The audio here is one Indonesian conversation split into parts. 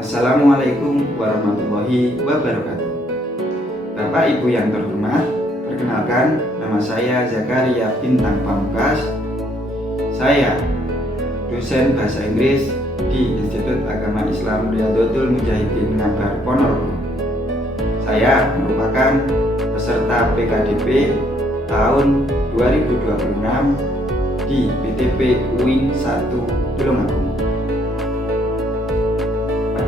Assalamualaikum warahmatullahi wabarakatuh. Bapak Ibu yang terhormat, perkenalkan, nama saya Zakaria Bintang Pamungkas. Saya dosen bahasa Inggris di Institut Agama Islam Riyadhatul Mujahidin Ngabar Ponorogo. Saya merupakan peserta PKDP tahun 2026 di BTP UIN 1 Tulungagung.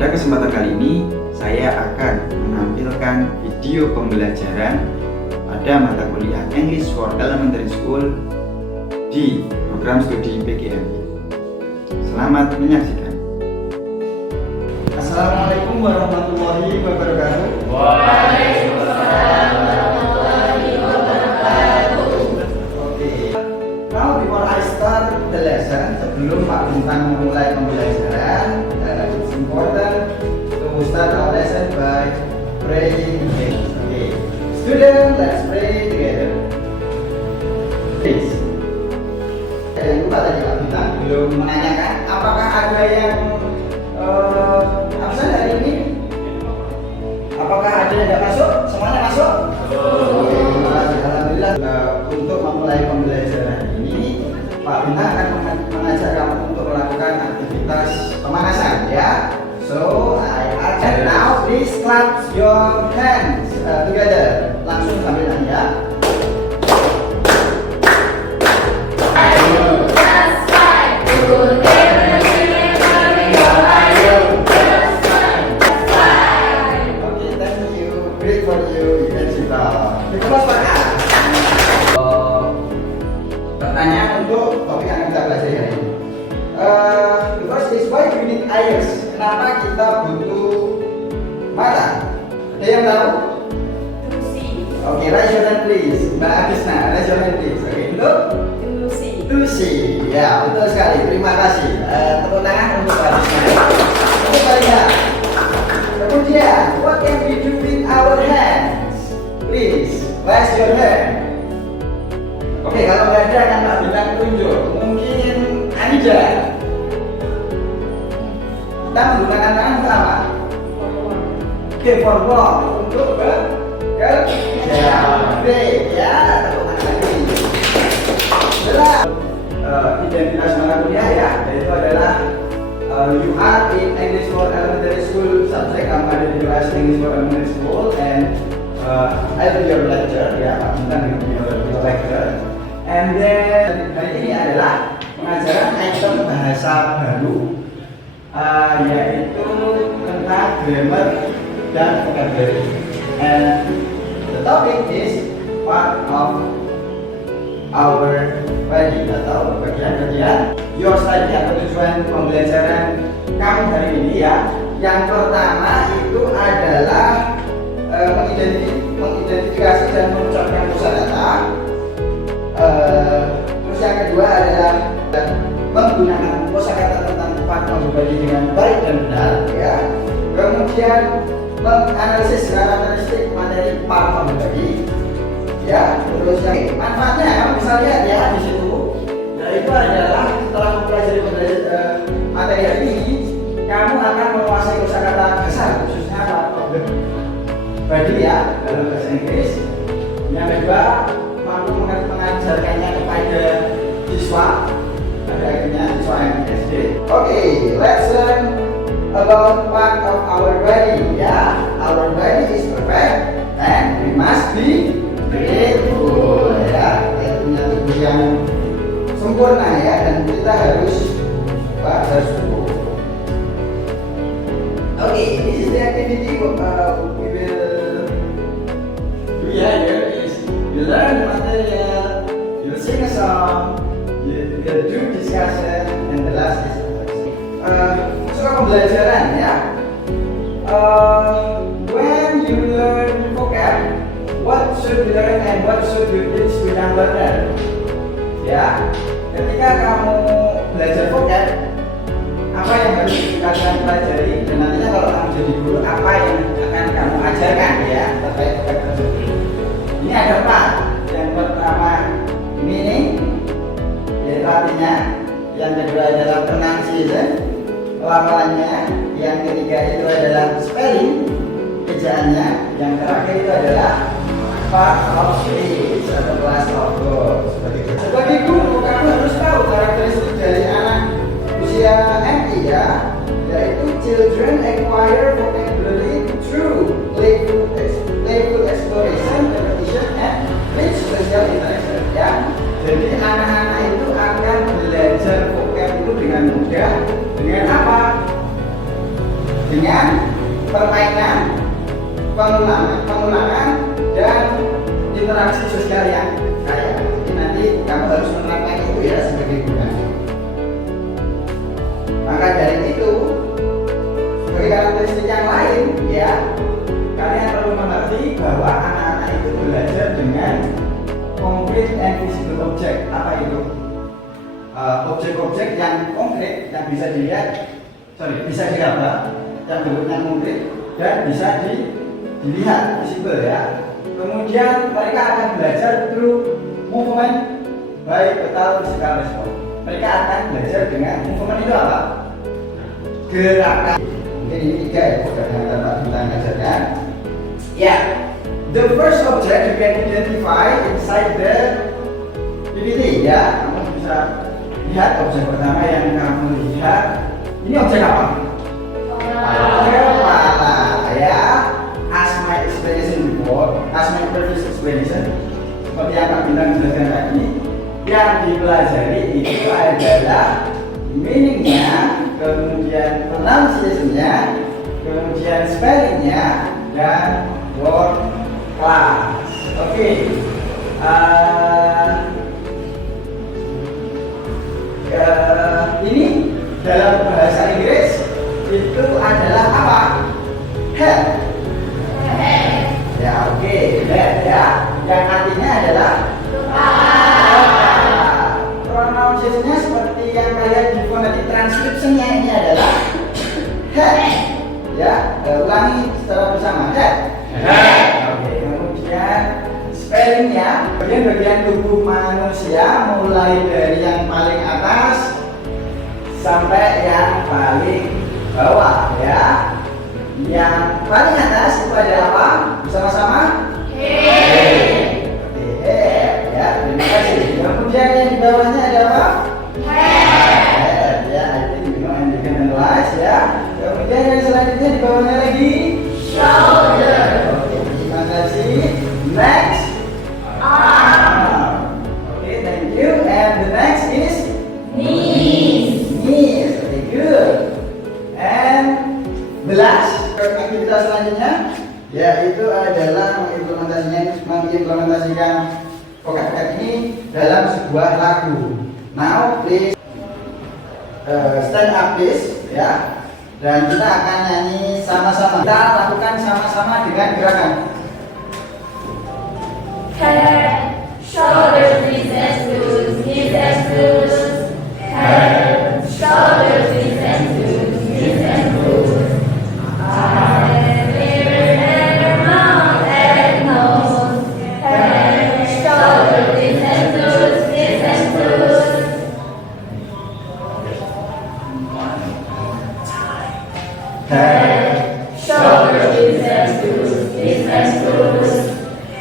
Pada kesempatan kali ini, saya akan menampilkan video pembelajaran pada mata kuliah English for Elementary School di program studi PGMI. Selamat menyaksikan. Assalamualaikum warahmatullahi wabarakatuh. Waalaikumsalam warahmatullahi wabarakatuh. Okay. Now before I start the lesson, sebelum Pak Bintang memulai pembelajaran, it's important to start our lesson by praying. Okay. Students, let's pray together. Please. Jangan lupa tadi Pak Bintang belum menanyakan apakah ada yang absen hari ini? Apakah ada yang tidak masuk? Semuanya masuk? Alhamdulillah. Untuk memulai pembelajaran ini, Pak Bintang akan mengajak kamu untuk melakukan aktivitas pemanasan, ya. So I ask now, please clap your hands together. Langsung sambil nyanyi, ya. Pertanyaan untuk topik yang kita pelajari hari ini. The first is why do we need eyes? Kenapa kita butuh mata? Ada yang tahu? Oke, raise your hand please. Mbak Adisna, raise your hand please. Oke, look. To see. Ya, betul sekali. Terima kasih. Tepuk tangan untuk Mbak Adisna. Oke, lihat. Kemudian, what can we do with our hands? Please, raise your hand. Oke, kalau nggak ada kan Pak Bintang tunjuk. Mungkin Anija. Kita menggunakan tangan untuk apa? Oke, for walk. Untuk bekerja. Baik, ya. Tepuk tangan lagi. Adalah identitas mata kuliah, ya. Yaitu adalah you are in English for Elementary School subject. Kamu ada di kelas English for Elementary School and I will your lecture, ya. Pak Bintang your lecture. And then hari ini adalah pengajaran item bahasa baru, yaitu tentang grammar dan vocabulary. And the topic is part of our body atau bagian your study atau tujuan pembelajaran kamu hari ini, ya. Yang pertama itu adalah mengidentifikasi dan mengucapkan kosakata. Terus yang kedua adalah menggunakan kosakata tentang part of body dengan baik dan benar, ya. Kemudian menganalisis karakteristik materi part of body, ya. Terus yang manfaatnya kamu bisa lihat, ya, di situ. Yaitu adalah setelah mempelajari materi hari ini, kamu akan menguasai kosakata besar khususnya part of body, ya, dalam bahasa Inggris. Yang kedua, mampu mengajarkannya kepada siswa, pada akhirnya siswa SD. Oke, let's learn about part of our body, ya. Our body is perfect and we must be grateful, ya. Kita punya tubuh yang sempurna, ya, dan kita harus bersyukur. Oke, this is the activity we will do, ya. You learn the material, you sing a song, you do discussion, and the last is soal pembelajaran, ya. When you learn vocab, what should you learn and what should you teach to young learner? Ya, ketika kamu belajar vocab, apa yang harus kalian pelajari, dan nantinya kalau kamu jadi guru, apa yang akan kamu ajarkan, ya, terkait vocab tersebut. Ini ada 4. Yang pertama meaning, yaitu artinya. Yang kedua adalah pronunciation, lama penghafalannya, yang ketiga itu adalah spelling, ejaannya, yang terakhir itu adalah part of speech atau class of words. Sebagai guru, kamu harus tahu karakteristik dari anak usia MI ya, yaitu children acquire vocabulary through playful exploration, repetition, and rich social interaction ya. Jadi anak-anak itu akan belajar vocab itu dengan mudah. Dengan apa? Dengan permainan, pengulangan, dan interaksi sosial yang kaya. Jadi nanti kamu harus menerapkan itu ya sebagai guru. Maka dari itu, sebagai karakteristik yang lain ya, kalian perlu mengerti bahwa anak-anak itu belajar dengan concrete and visible object. Apa itu? Objek-objek yang konkret yang bisa bisa diraba, yang bentuknya konkret dan bisa dilihat, visible ya. Kemudian mereka akan belajar through movement by total physical response. Mereka akan belajar dengan movement itu apa? Gerakan. Mungkin ini tiga ya, bukan yang Pak Bintang ajarkan. Ya, the first object you can identify inside the PPT ya. Kamu bisa lihat objek pertama yang kamu lihat. Ini objek apa? Kepala ya. As my explanation before, as my previous explanation, seperti yang Pak Bintang jelaskan tadi, yang dipelajari itu adalah meaningnya, kemudian pronunciation-nya, kemudian spellingnya, dan word class. Oke. Ini dalam bahasa Inggris itu adalah apa? Head. Ya oke, head ya. Yang artinya adalah pronunciation-nya seperti yang kalian di phonetic transcription-nya ini adalah head. Ya, ulangi secara bersama head. Oke, kemudian spellingnya bagian-bagian tubuh manusia mulai dari yang paling atas sampai yang paling bawah ya. Yang paling atas itu ada apa? Bersama-sama? Head. Oke, head ya. Terima kasih. Kemudian yang di bawahnya ada apa? Head. Ya, I think you know and you can analyze ya. Kemudian yang selanjutnya di bawahnya lagi shoulder. Oke, terima kasih. Next, arm. Oke, thank you. And the next is knees. Knees. Okay, good. And the last aktivitas selanjutnya yaitu adalah mengimplementasikan vocab ini dalam sebuah lagu. Now please stand up please ya. Dan kita akan nyanyi sama-sama. Kita lakukan sama-sama dengan gerakan Head, shoulders, knees and toes, knees and toes. Head, shoulders, knees and toes, knees and toes. Eyes, ears, and mouth and nose. Head, shoulders, knees and toes, knees and toes. head, Shoulders, knees and toes, knees and toes.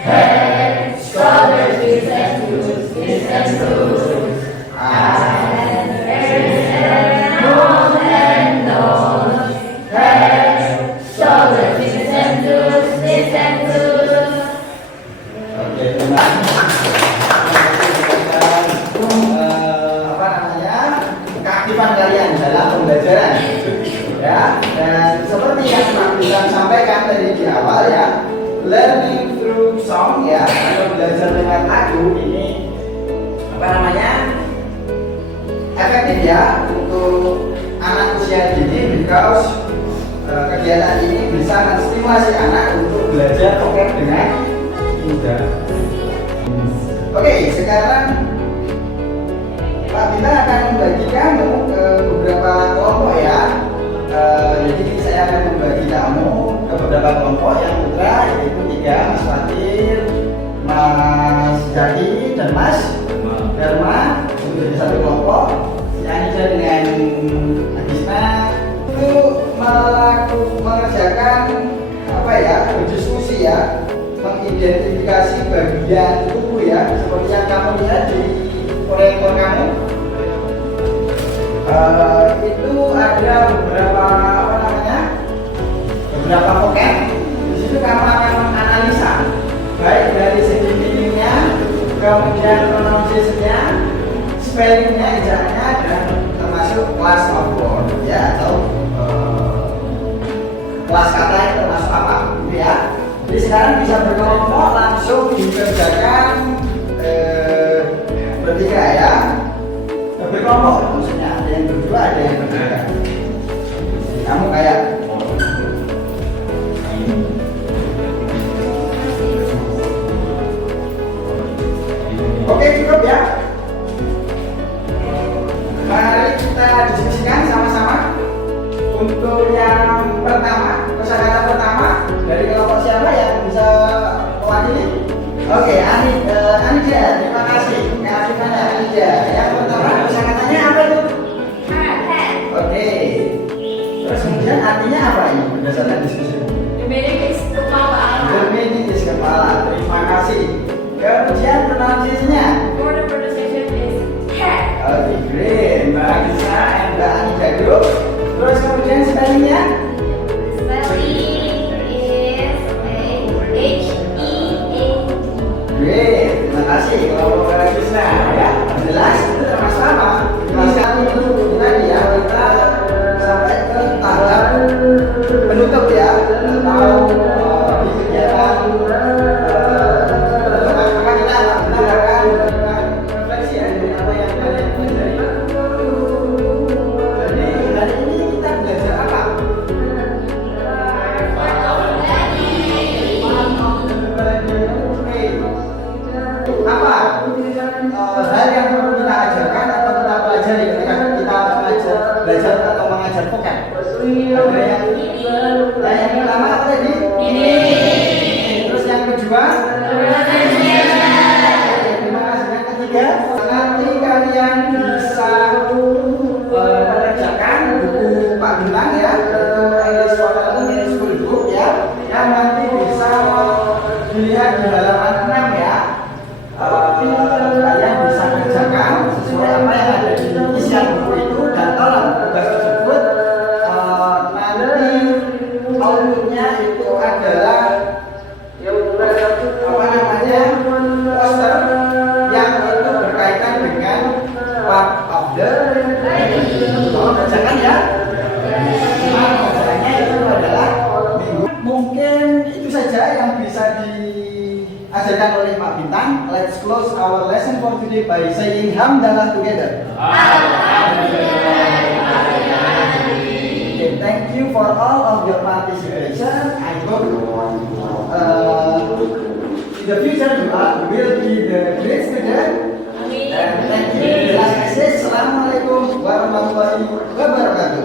Head, shoulders, knees and toes, knees and toes. Eyes, ears, and mouth and nose. Head, shoulders, knees and toes, knees and toes. Oke, terima kasih. Apa namanya? Keaktifan kalian dalam pembelajaran. Ya, dan seperti yang Pak Bintang sampaikan tadi di awal ya, learning through song ya, atau belajar dengan lagu ini apa namanya? Efektif ya untuk anak usia dini because kegiatan ini bisa menstimulasi anak untuk belajar vocab dengan mudah. Oke, sekarang Pak Bintang akan membagi kamu ke beberapa kelompok ya. Jadi saya akan membagi kamu ke beberapa kelompok. Yang putra yaitu 3, Mas Fatir, Mas Jaki, dan Mas Dharma menjadi satu kelompok. Si Anissa dengan Agisna ke ya, mengidentifikasi bagian tubuh ya, seperti yang kamu lihat di proyektor kamu. Itu ada beberapa beberapa pocket. Di situ kamu akan menganalisa baik dari segi meaningnya, kemudian pronunciation-nya, spellingnya, ejaannya, dan termasuk class of word ya, atau kelas kata yang termasuk apa gitu ya. Jadi sekarang bisa berkelompok langsung dikerjakan bertiga ya, berkelompok maksudnya, ada yang berdua, ada yang bertiga. Jadi kamu kayak oke, cukup ya. Mari kita diskusikan sama-sama. Untuk yang pertama, kosakata pertama dari kelompok siapa yang bisa mewakili? Oke, Anija, terima kasih. Keasifannya Anija. Yang pertama, kosakatanya apa itu? Pen. Oke. Terus kemudian artinya apa ini berdasarkan diskusi? The meaning is kepala. The meaning is kepala. Terima kasih. Kemudian pronunciation-nya? For the pronunciation is head. Oke, great. Mbak Anissa and Mbak Anija group. Terus kemudian spellingnya? Spelling is H-E-A-D. Great, terima kasih kelompok Mbak Krisna ya. Jelas itu termasuk apa? Kelas kami itu tadi ya, kita sampai ke tahap penutup ya, atau di kegiatan maka kita akan melakukan refleksi ya dari apa yang kalian pelajari. Jadi hari ini kita belajar apa? Apa hal yang perlu kita ajarkan atau kita pelajari ketika kita belajar atau mengajar vokat? Ada yang pertama apa tadi? Terus yang kedua? Terima kasih. Yang ketiga, nanti kalian bisa mengerjakan buku Pak Bintang ya, itu English Vocal English School Book ya, yang nanti bisa dilihat di halaman 6 ya. Kalian bisa kerjakan sesuai apa yang ada di isian buku itu, dan tolong tugas tersebut nanti outputnya itu adalah poster yang itu berkaitan dengan part of the tolong kerjakan ya. Kerjaannya itu adalah minggu. Mungkin itu saja yang bisa diajarkan oleh Pak Bintang. Let's close our lesson for today by saying hamdalah together. Okay, thank you for all of your participation. I hope in the future you will be the great student. And thank you. Assalamualaikum warahmatullahi wabarakatuh.